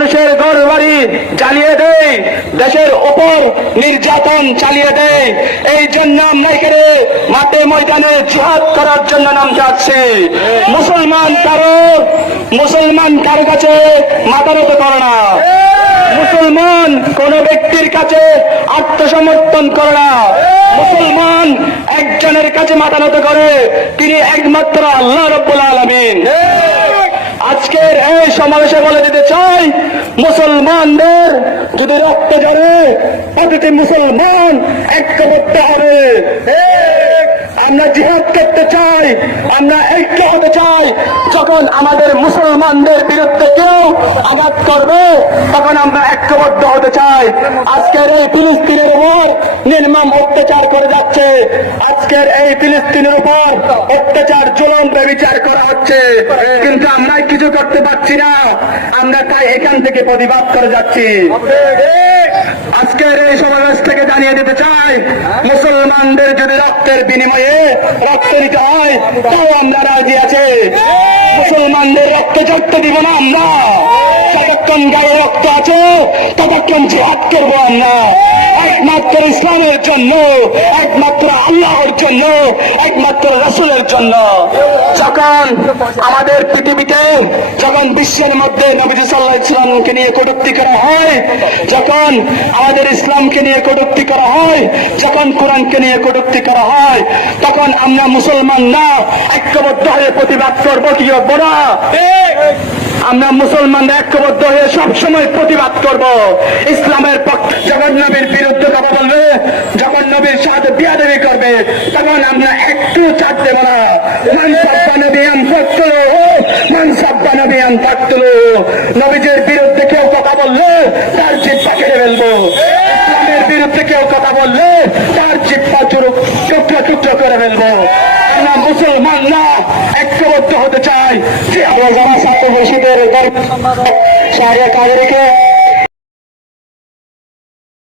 মানুষের ঘর বাড়ি জ্বালিয়ে দেয়, দেশের উপর নির্যাতন চালিয়ে দেয়। এই জন্য আমরা এখানে মাঠে ময়দানে জিহাদ করার জন্য নাম যাচ্ছে। মুসলমান কারো কাছে মাথা নত করে না। মুসলমান কোন ব্যক্তির কাছে আত্মসমর্পণ করে না। মুসলমান একজনের কাছে মাথা নত করে, তিনি একমাত্র আল্লাহ রাব্বুল আলামিন। আজকের এই সমাবেশে বলে দিতে চাই, মুসলমানদের যদি রক্ত ঝরে প্রতিটি মুসলমান ঐক্যবদ্ধ হবে। আমরা জিহাদ করতে চাই, আমরা ঐক্য হতে চাই। যখন আমাদের মুসলমানদের বিরুদ্ধে কেউ আঘাত করবে তখন আমরা ঐক্যবদ্ধ হতে চাই। আজকের এই ফিলিস্তিনের উপর নির্মম অত্যাচার করে যাচ্ছে, আজকের এই ফিলিস্তিনের উপর অত্যাচার জুলুম ব্যভিচার করা হচ্ছে, কিন্তু আমরা কিছু করতে পারছি না। আমরা তাই এখান থেকে প্রতিবাদ করে যাচ্ছি। আজকের এই সমাবেশ থেকে জানিয়ে দিতে চাই, মুসলমানদের যদি রক্তের বিনিময়ে রক্ত দিতে হয় তাও আমরা রাজি আছি। মুসলমানদের রক্ত ঝরতে দিব না আমরা। যতক্ষণ গায়ে রক্ত আছে ততক্ষণ জিহাদ করবো আমরা, একমাত্র ইসলামের জন্য, একমাত্র আল্লাহর জন্য, একমাত্র রাসূলের জন্য। যখন আমাদের পৃথিবীতে, যখন বিশ্বের মধ্যে নবীজি সাল্লাল্লাহু আলাইহি ওয়াসাল্লামকে নিয়ে কটূক্তি করা হয়, যখন আমাদের ইসলামকে নিয়ে কটূক্তি করা হয়, যখন কোরআনকে নিয়ে কটূক্তি করা হয়, তখন আমরা মুসলমানরা ঐক্যবদ্ধ হয়ে প্রতিবাদ করবো কি করবো না? আমরা মুসলমানরা ঐক্যবদ্ধ হয়ে সবসময় প্রতিবাদ করব। ইসলামের পক্ষে যখন নবীর বিরুদ্ধে কথা বলবে, যখন নবীর সাথে বিয়াদবি করবে, তখন আমরা একটু ছাড় দেব না। নবীজের বিরুদ্ধে কেউ কথা বললে তার জিহ্বা কেটে ফেলবো। ইসলামের বিরুদ্ধে কেউ কথা বললে তার জিহ্বা টুকরো টুকরো করে ফেলবো। আমরা মুসলমানরা ঐক্যবদ্ধ হতে চাই। যে আমরা যারা ছাত্র পরিষদের কাজে রেখে